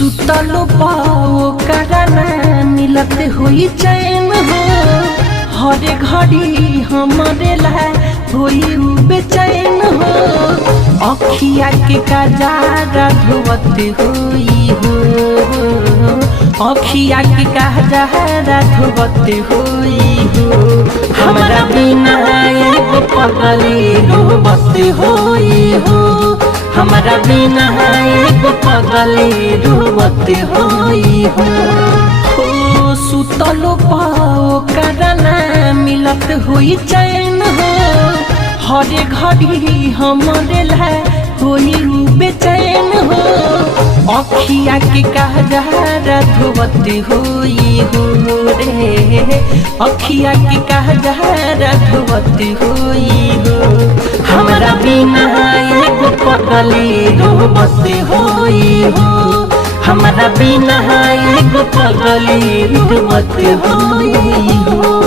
सुतलो पाओ करना मिलत हुई चैन हो, हर घड़ी हमारे लाए हुई बेचैन हो। अखिया के कजारा धोवत हुई हो, अखिया के कजारा धोवत हुई हो। हमारा बिना एगो पगली रोवत हुई हो, हमारा बिना एगो पगली रोवत हुई हो। सुतलो पाओ करना मिलत हुई चैन हो, हर घड़ी हमारे लाए हुई बेचैन हो। अखिया के कजारा धोवत हुई हो रे, अखिया के कजारा धोवत हुई हो। हमारा बिना एगो पगली रोवत हुई हो, हमारा बिना एगो पगली रोवत हुई हो।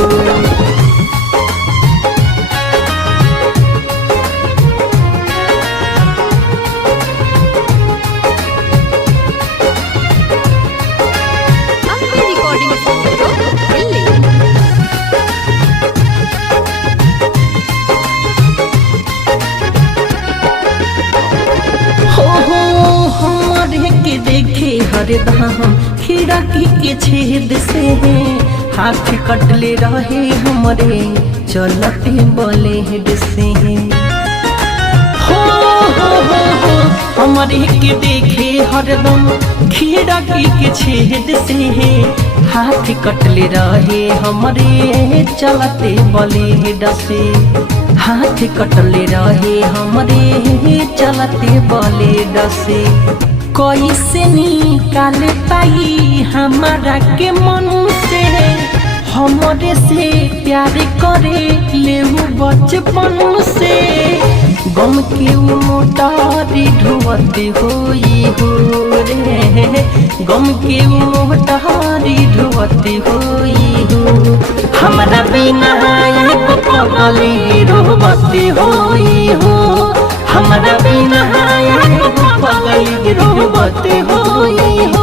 देखे हरदम खिड़की के छेद से हाथ कटले रहे हमरे चलते ब्लेड से। हो हमरे के देखे हरदम खिड़की के छेद से हाथ कटले रहे हमरे चलते ब्लेड से। हाथ कटले रहे हमरे चलते ब्लेड से। कैसे निकाल पाई हमारा के मन से, हमरे से प्यार करे ले बचपन से। गम के मोटारी ढोवत हुई हो रे, गम के मोटारी ढोवत हुई हो। हमारा बिना एगो पगली रोवत हुई हो, हमारा बिना एगो पगली रोवत हुई हो।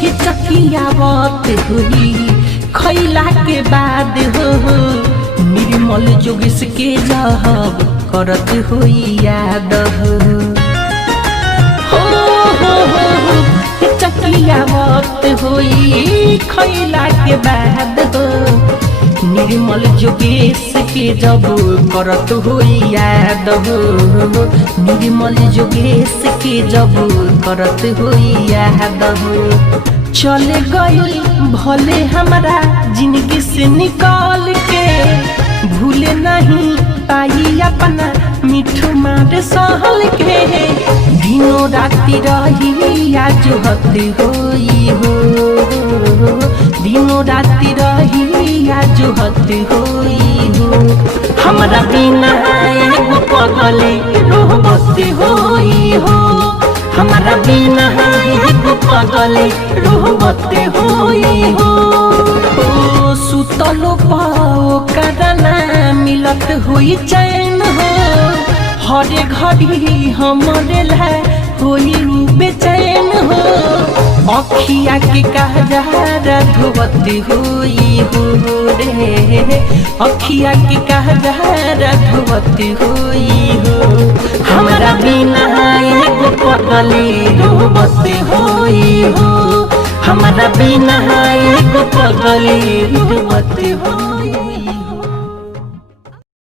हिचकियावत हुई खैला के बाद हो, निर्मल जोगिस के जहब करत हुई याद हो। हिचकियावत हुई खैला के बाद हो, निर्मल जोगेश के जब करत हुई याद हो। निर्मल जोगेश के जब करत हुई याद हो। चल गई भले हमारा जिंदगी से निकाल के, भूले नहीं पाई अपना मिठू मार सहल के। दिनों राती रही आज हती हुई हो, दिनों राती रही आज हती हुई हो। हमारा बिना एगो पगली रोवत हुई हो, हमारा बिना एगो पगली रोवत हुई हो। सुतलो पाओ करना मिलत हुई चैन हो, हर घड़ी हमारे लाए हुई बेचैन हो। अखिया के कजारा धोवत हुई हो रे, अखिया के कजारा धोवत हुई हो। हमारा बिना एगो पगली रोवत हुई हो, हमारा बिना एगो पगली रोवत हुई।